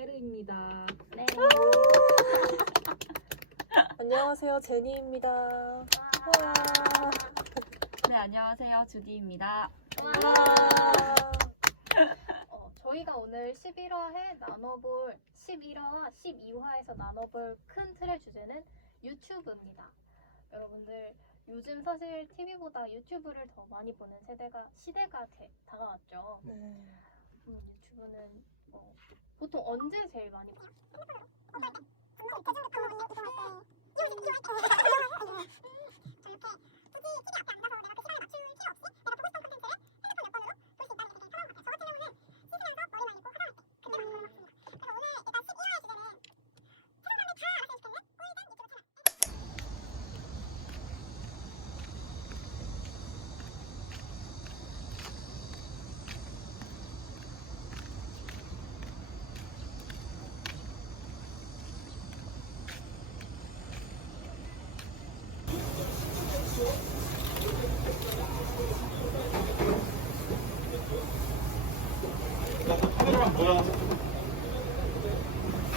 헤르입니다. 네. 안녕하세요, 제니입니다. 와. 네, 안녕하세요. 주디입니다. 와. 어, 저희가 오늘 11화에 나눠볼 11화와 12화에서 나눠볼 큰 틀의 주제는 유튜브입니다. 여러분들 요즘 사실 TV보다 유튜브를 더 많이 보는 세대가 시대가 돼- 다가왔죠. 네. 음, 유튜브는 어, 보통 언제 제일 많이 보? 카메라랑 뭐야?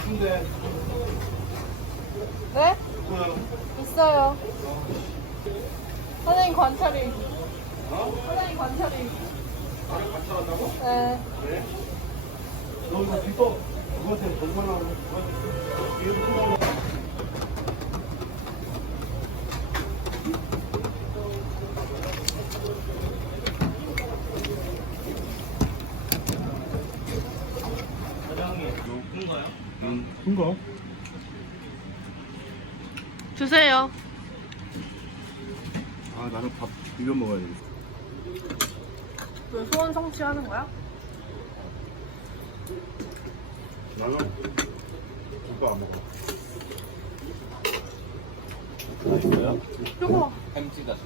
근데 네? 뭐야? 있어요. 사장님 관찰이. 어? 사장님 관찰이. 나를 왔다고? 네. 왜? 너 이거 비법 누구한테 얼마나 하고 누구한테 이거 누구한테 사장님 이거 큰 거야? 큰 거? 주세요. 아 나는 밥 비벼 먹어야 돼. 왜 소원 성취하는 거야? 나는 국밥 안 먹어. 맛있어요? 뜨거. 햄찌가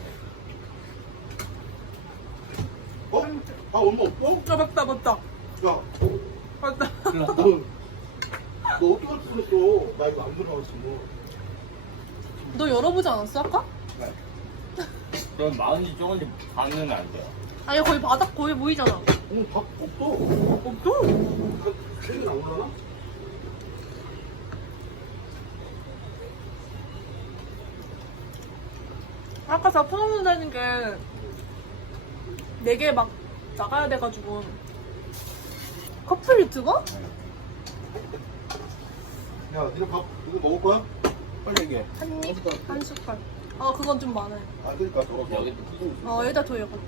어? 아 엄마 없어? 아 맞다 맞다. 야, 맞다. 너, 너 어떻게 그랬어? 나 이거 안 들어갔어. 너 열어보지 않았어 아까? 그럼 마흔이 조금씩 반은 안 돼요. 아니 거의 바닥 거의 보이잖아. 오늘 밥 없어. 없어? 세개 나올라나? 아까 다 풀어놓는다는 게 네 개 막 나가야 돼가지고 커플 유튜버? 야, 니네 밥 이거 먹을 거야? 빨리 얘기해. 한 입 한 숟갈. 아 그건 좀 많아요. 아, 그러니까 더 여기 어 여기다 둬요. 이거.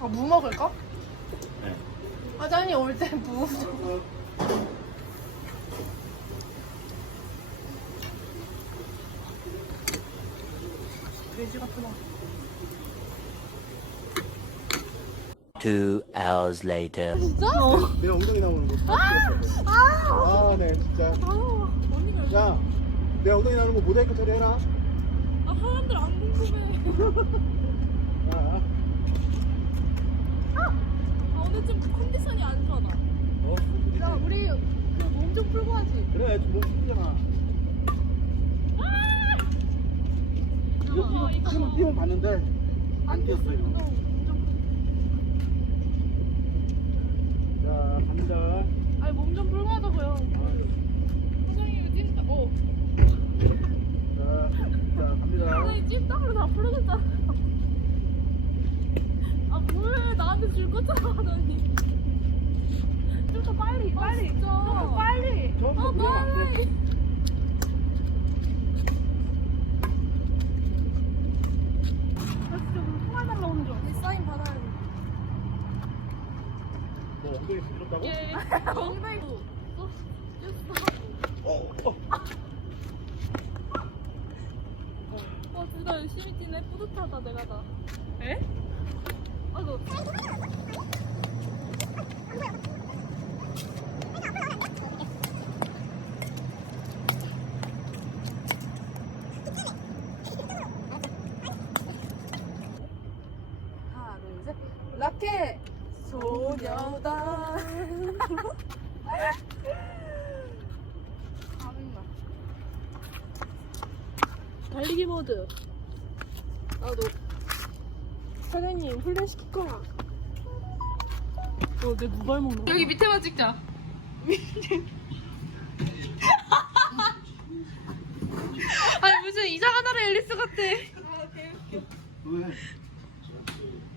아무 먹을까? 네. 사장님 올때 무. 좀. 돼지 같구나. Two hours later. 진짜? 내 엉덩이 나오는 거. 아, 아, 네, 진짜. 아, 언니가 야, 내 엉덩이 나오는 거 모자이크 처리해라. 아 사람들 안 궁금해. 아, 아 오늘 좀 컨디션이 안 좋아 나. 어, 야 우리 그 몸 좀 풀고 하지. 그래, 몸 힘들잖아. 이거 뛰면, 뛰면, 뛰면 봤는데 안 뛰었어 이거. 자, 갑니다. 아니 몸좀 풀고 하자고요. 사장님 찐따. 어. 자, 자, 갑니다. 사장님 찐따로 다 풀어줬잖아. 아뭘 나한테 줄 거잖아 하더니. 좀더 빨리 빨리. 좀 더 빨리. 처음부터 어 그러면 안 돼. 빨리. 나 진짜 오늘 통화 달라고 하는 줄 알았어. 사인 받아야 돼. 너 엉덩이 부드럽다고? 예. 엉덩이. 또 어, 어. 뛰네. 뿌듯하다, 내가 다. 에? 아이고. 라켓! 소녀다. 달리기 모드. 나도. 사장님, 훈련 시킬 거야. 어, 내 무발 먹는 여기 밑에만 찍자. 아니, 무슨 이상한 나라 앨리스 같아. 왜?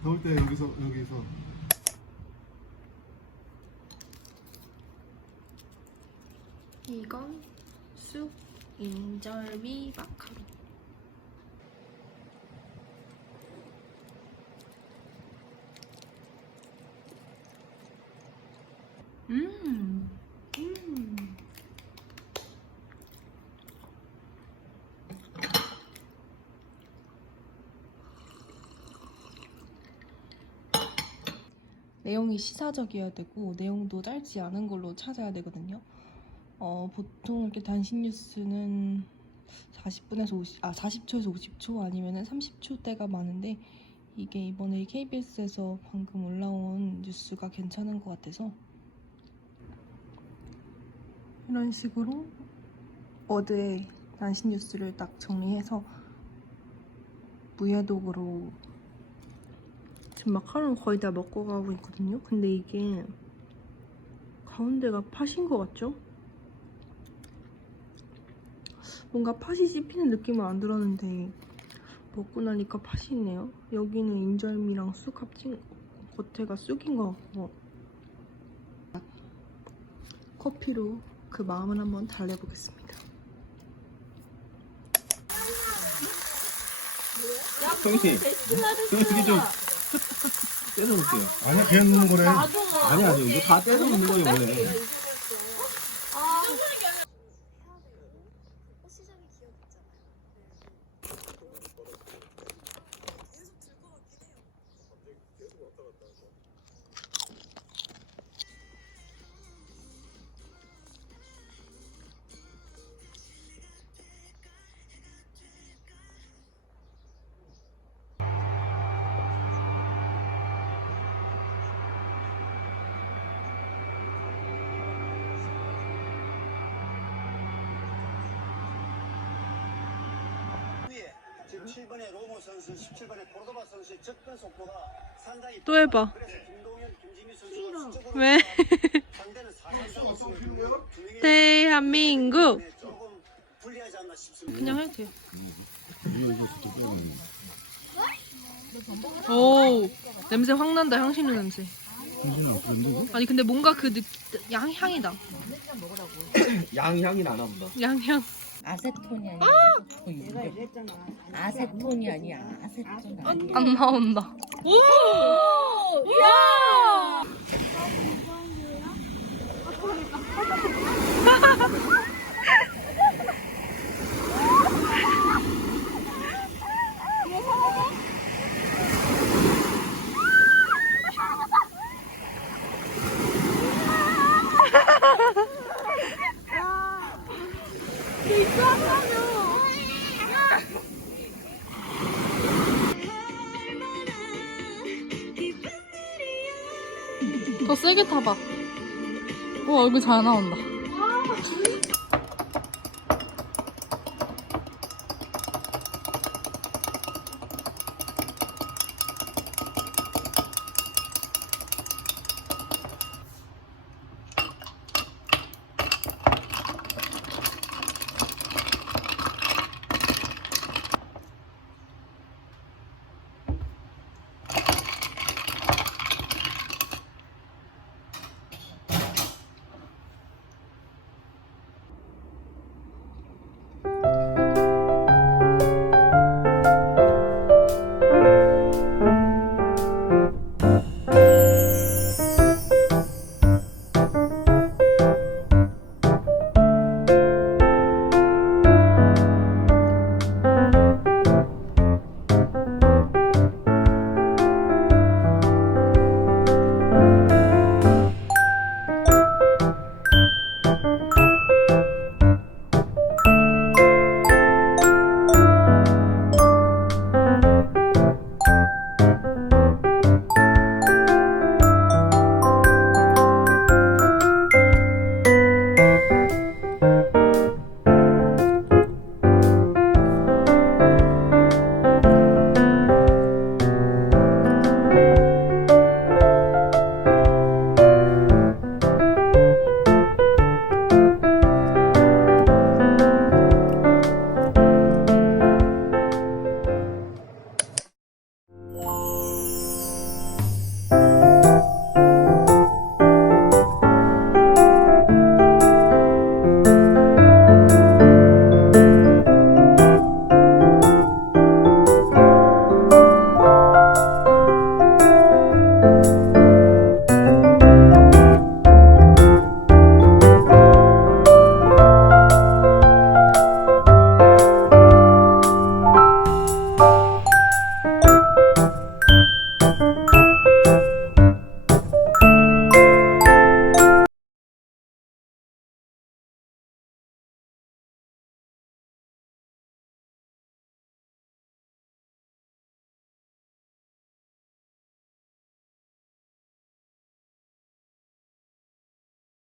더울 때 여기서 여기서 이건 쑥 인절미 마카롱. 음, 음. 내용이 시사적이어야 되고 내용도 짧지 않은 걸로 찾아야 되거든요. 어, 보통 이렇게 단신 뉴스는 40분에서 50, 아 40초에서 50초 아니면은 30초 때가 많은데 이게 이번에 KBS에서 방금 올라온 뉴스가 괜찮은 것 같아서 이런 식으로 어드에 단신 뉴스를 딱 정리해서 무예독으로 지금 마카롱 거의 다 먹고 가고 있거든요. 근데 이게 가운데가 팥인 것 같죠? 뭔가 팥이 씹히는 느낌은 안 들었는데 먹고 나니까 팥이 있네요. 여기는 인절미랑 쑥 합친 겉에가 쑥인 것 같고 커피로 그 마음을 한번 달래보겠습니다. 형님, 형님 좀 떼서 놓을게요. 아니야 그냥 넣는 거래 아니 아니 이거 다 떼서 놓는 거예요 원래. 지금 7번의 로모 선수, 17번의 코르도바 선수의 접근 속도가 상당히 또 해봐. 그래서 김동현, 김진미 선수가 수적으로 왜? 상대는 4선 싸웠으면 두 명의 대한민국 조금 불리하지 않나 싶습니다. 그냥 해도 돼요. 오 냄새 확 난다 향신료 냄새. 아니 근데 뭔가 그 느, 양 향이다. 양향이 나나 보다. 양향. 아세톤이 아니야. 아세톤이. 내가 이랬잖아. 아세톤이 아니야. 아세톤 아니야. 안 나온다. 오! 야! 더 세게 타봐. 오 얼굴 잘 나온다.